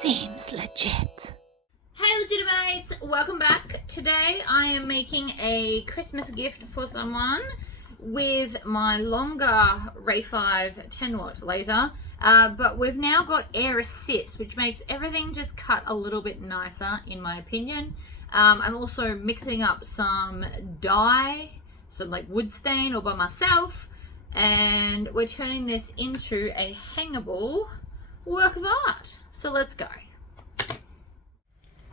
Seems legit. Hey Legitimates, welcome back. Today I am making a Christmas gift for someone with my longer Ray 5 10-watt laser, but we've now got air assist, which makes everything just cut a little bit nicer in my opinion. I'm also mixing up some dye, some like wood stain all by myself, and we're turning this into a hangable work of art. So let's go.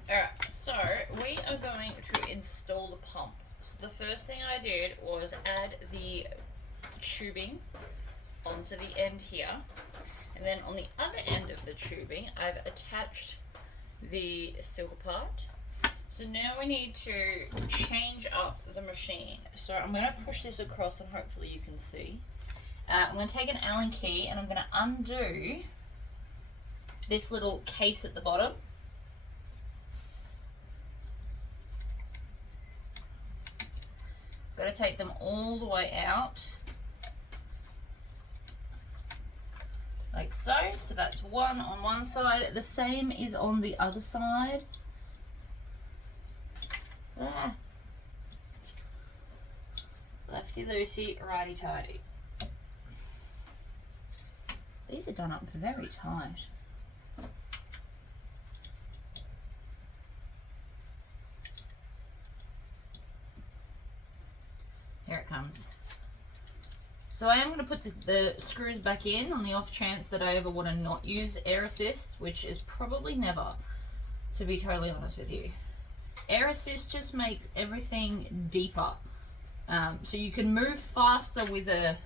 Alright, so we are going to install the pump. So the first thing I did was add the tubing onto the end here, and then on the other end of the tubing I've attached the silver part. So now we need to change up the machine. So I'm going to push this across and hopefully you can see. I'm going to take an Allen key and I'm going to undo this little case at the bottom. Got to take them all the way out, like so. So that's one on one side. The same is on the other side. Ah. Lefty loosey, righty tighty. These are done up very tight. Here it comes. So I am going to put the screws back in on the off chance that I ever want to not use air assist, which is probably never, to be totally honest with you. Air assist just makes everything deeper. So you can move faster with an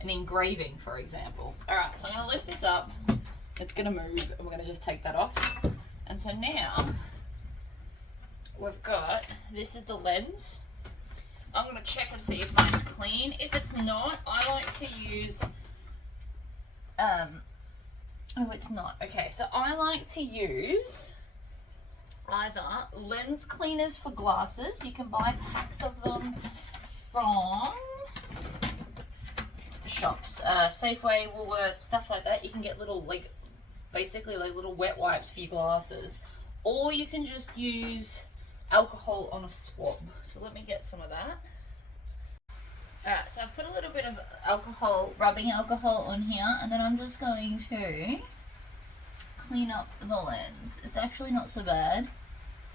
engraving, for example. Alright, so I'm going to lift this up. It's going to move and we're going to just take that off. And so now we've got, this is the lens. I'm going to check and see if mine's clean. If it's not, I like to use, oh, it's not. Okay, so I like to use either lens cleaners for glasses. You can buy packs of them from shops, Safeway, Woolworths, stuff like that. You can get little, like, basically like little wet wipes for your glasses. Or you can just use alcohol on a swab. So let me get some of that. Alright, so I've put a little bit of alcohol, rubbing alcohol on here, and then I'm just going to clean up the lens. It's actually not so bad,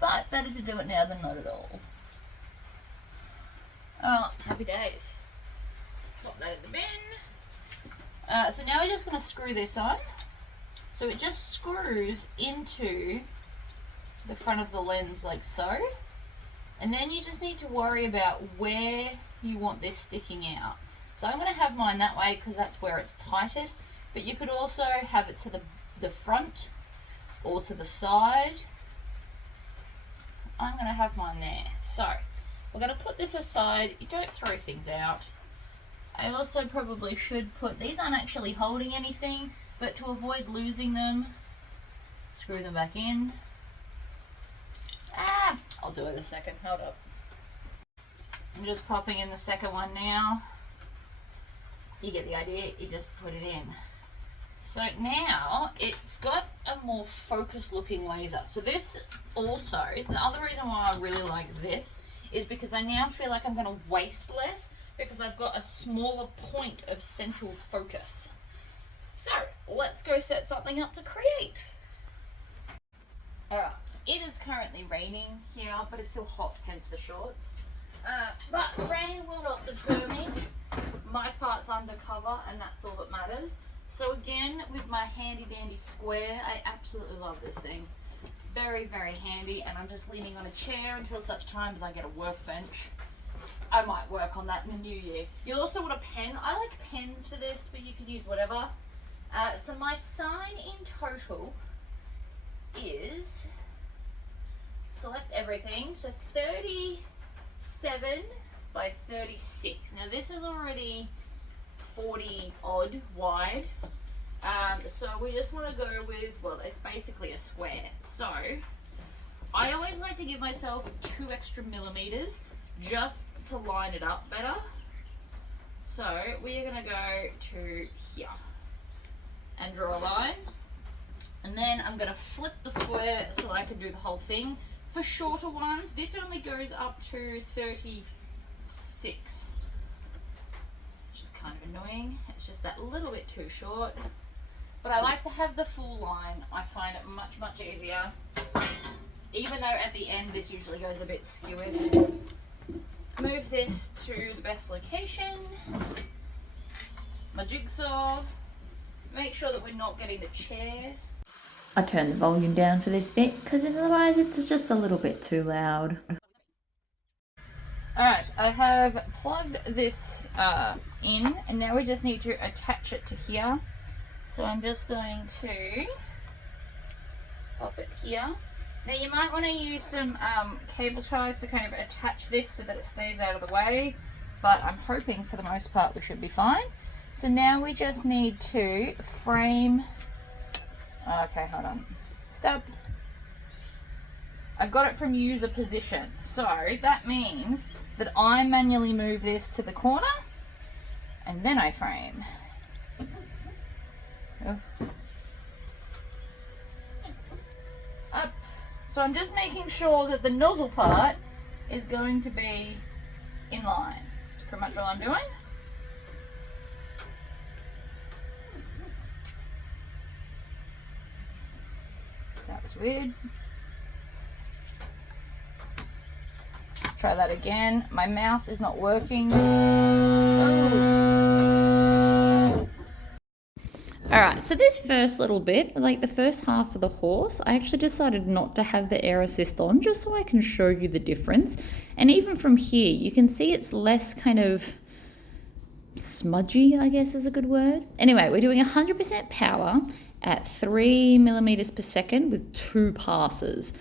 but better to do it now than not at all. Oh, happy days. Pop that in the bin. So now we're just going to screw this on. So it just screws into the front of the lens like so, and then you just need to worry about where you want this sticking out. So I'm going to have mine that way because that's where it's tightest, but you could also have it to the front or to the side. I'm going to have mine there. So we're going to put this aside. You don't throw things out. I also probably should put, these aren't actually holding anything, but to avoid losing them, screw them back in. I'll do it in a second, hold up. I'm just popping in the second one now. You get the idea, you just put it in. So now it's got a more focused looking laser. So this also, the other reason why I really like this is because I now feel like I'm going to waste less because I've got a smaller point of central focus. So let's go set something up to create. Alright. It is currently raining here, but it's still hot, hence the shorts. But rain will not deter me. My part's undercover, and that's all that matters. So again, with my handy dandy square, I absolutely love this thing. Very, very handy, and I'm just leaning on a chair until such time as I get a workbench. I might work on that in the new year. You'll also want a pen. I like pens for this, but you could use whatever. So my sign in total is, select everything, so 37 by 36. Now this is already 40 odd wide, so we just want to go with, well, it's basically a square. So I always like to give myself 2 extra millimeters just to line it up better. So we are going to go to here and draw a line. And then I'm going to flip the square so I can do the whole thing. For shorter ones, this only goes up to 36, which is kind of annoying. It's just that little bit too short. But I like to have the full line. I find it much, much easier. Even though at the end this usually goes a bit skewered. Move this to the best location. My jigsaw. Make sure that we're not getting the chair. I turn the volume down for this bit because otherwise it's just a little bit too loud. Alright, I have plugged this in, and now we just need to attach it to here. So I'm just going to pop it here. Now you might want to use some cable ties to kind of attach this so that it stays out of the way, but I'm hoping for the most part we should be fine. So now we just need to frame. Okay, hold on. Stop. I've got it from user position. So that means that I manually move this to the corner and then I frame. Oh. Up. So I'm just making sure that the nozzle part is going to be in line. That's pretty much all I'm doing. That was weird. Let's try that again. My mouse is not working. Oh. Alright, so this first little bit, like the first half of the horse, I actually decided not to have the air assist on just so I can show you the difference. And even from here, you can see it's less kind of smudgy, I guess is a good word. Anyway, we're doing 100% power at 3 millimeters per second with 2 passes.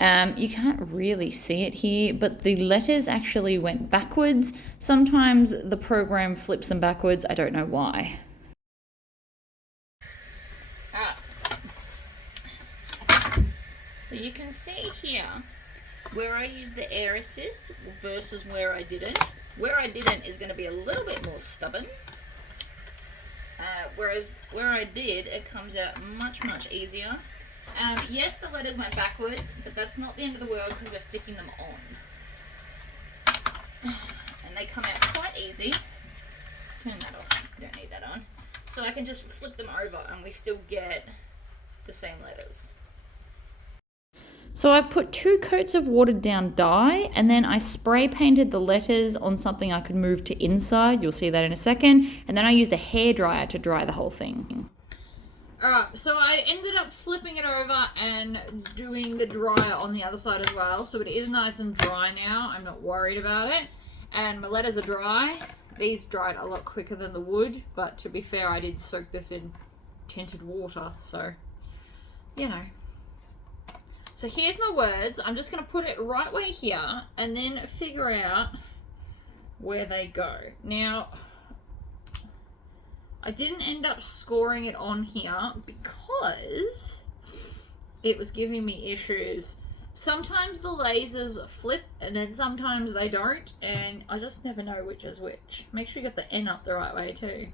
You can't really see it here, but the letters actually went backwards. Sometimes the program flips them backwards. I don't know why. So you can see here where I use the air assist versus where I didn't. Where I didn't is going to be a little bit more stubborn. Whereas where I did, it comes out much, much easier. Yes, the letters went backwards, but that's not the end of the world because we're sticking them on. And they come out quite easy. Turn that off, you don't need that on. So I can just flip them over and we still get the same letters. So I've put 2 coats of watered down dye and then I spray painted the letters on something I could move to inside. You'll see that in a second. And then I used a hairdryer to dry the whole thing. Alright, so I ended up flipping it over and doing the dryer on the other side as well. So it is nice and dry now. I'm not worried about it. And my letters are dry. These dried a lot quicker than the wood. But to be fair, I did soak this in tinted water. So, you know. So here's my words. I'm just going to put it right where here and then figure out where they go. Now, I didn't end up scoring it on here because it was giving me issues. Sometimes the lasers flip and then sometimes they don't, and I just never know which is which. Make sure you get the N up the right way too.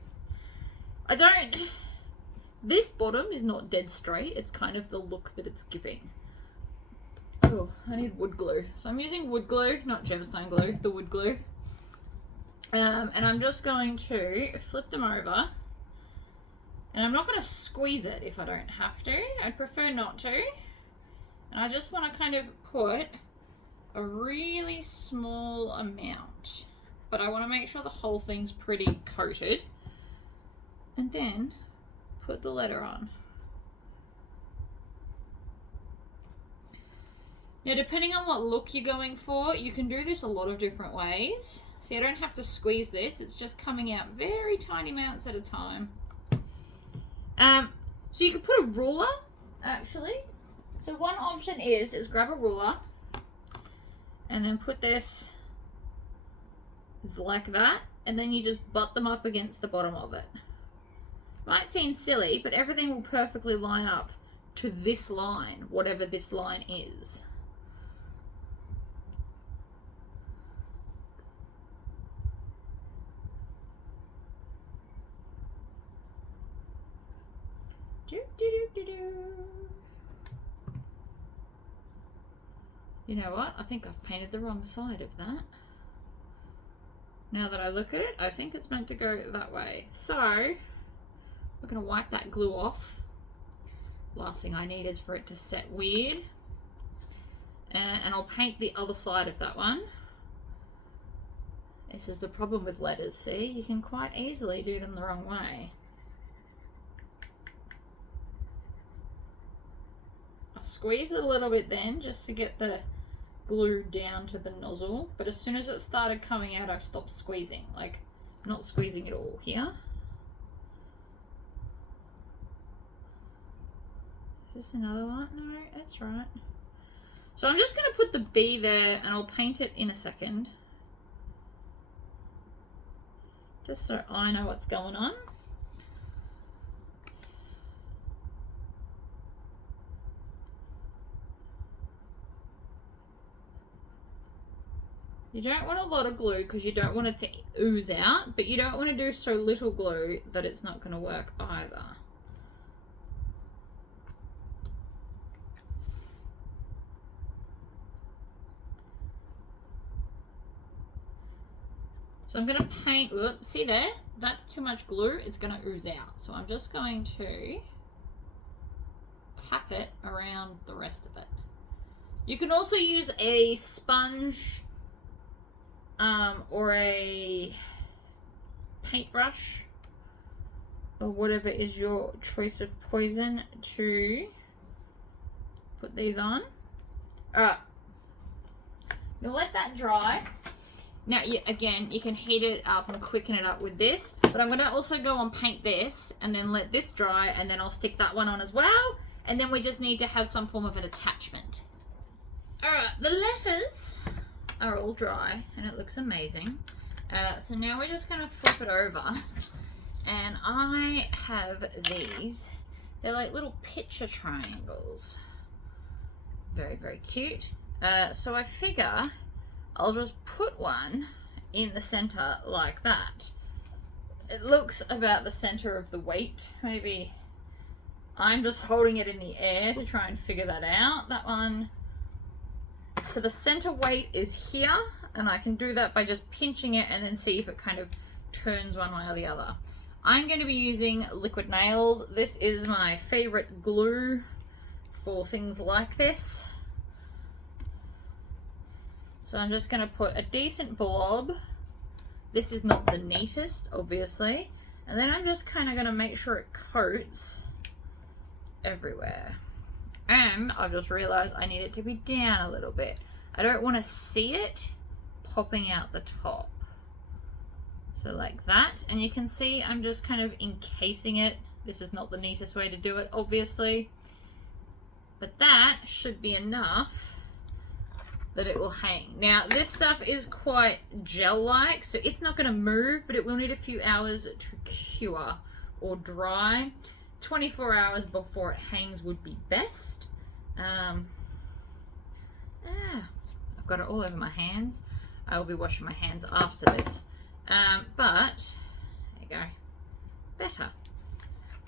This bottom is not dead straight. It's kind of the look that it's giving. Oh, I need wood glue. So I'm using wood glue, not gemstone glue, the wood glue. And I'm just going to flip them over. And I'm not going to squeeze it if I don't have to. I'd prefer not to. And I just want to kind of put a really small amount. But I want to make sure the whole thing's pretty coated. And then put the letter on. Now, depending on what look you're going for, you can do this a lot of different ways. See, I don't have to squeeze this. It's just coming out very tiny amounts at a time. So you could put a ruler, actually. So one option is grab a ruler and then put this like that. And then you just butt them up against the bottom of it. Might seem silly, but everything will perfectly line up to this line, whatever this line is. You know what? I think I've painted the wrong side of that. Now that I look at it, I think it's meant to go that way. So, we're going to wipe that glue off. Last thing I need is for it to set weird. And I'll paint the other side of that one. This is the problem with letters, see? You can quite easily do them the wrong way. I'll squeeze it a little bit then, just to get the glue down to the nozzle. But as soon as it started coming out, I've stopped squeezing. Like, I'm not squeezing it all here. Is this another one? No, that's right. So I'm just going to put the B there and I'll paint it in a second. Just so I know what's going on. You don't want a lot of glue because you don't want it to ooze out, but you don't want to do so little glue that it's not going to work either. So I'm going to paint, whoops, see there? That's too much glue, it's going to ooze out. So I'm just going to tap it around the rest of it. You can also use a sponge or a paintbrush or whatever is your choice of poison to put these on. Alright, you'll let that dry. Now, again, you can heat it up and quicken it up with this, but I'm going to also go and paint this and then let this dry, and then I'll stick that one on as well, and then we just need to have some form of an attachment. Alright, the letters are all dry, and it looks amazing. So now we're just going to flip it over, and I have these. They're like little picture triangles. Very, very cute. So I figure I'll just put one in the center like that. It looks about the center of the weight. Maybe I'm just holding it in the air to try and figure that out. That one. So the center weight is here, and I can do that by just pinching it and then see if it kind of turns one way or the other. I'm going to be using liquid nails. This is my favorite glue for things like this. So I'm just going to put a decent blob. This is not the neatest, obviously. And then I'm just kind of going to make sure it coats everywhere. And I've just realized I need it to be down a little bit. I don't want to see it popping out the top. So like that. And you can see I'm just kind of encasing it. This is not the neatest way to do it, obviously. But that should be enough that it will hang. Now, this stuff is quite gel-like, so it's not going to move, but it will need a few hours to cure or dry. 24 hours before it hangs would be best. I've got it all over my hands. I will be washing my hands after this. But, there you go. Better.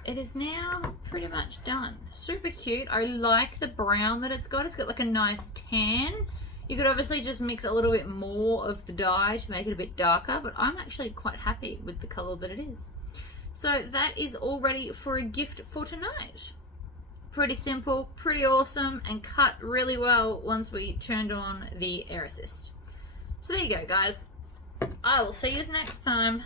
It is now pretty much done. Super cute. I like the brown that it's got. It's got like a nice tan. You could obviously just mix a little bit more of the dye to make it a bit darker, but I'm actually quite happy with the color that it is. So that is all ready for a gift for tonight. Pretty simple, pretty awesome, and cut really well once we turned on the air assist. So there you go, guys. I will see you next time.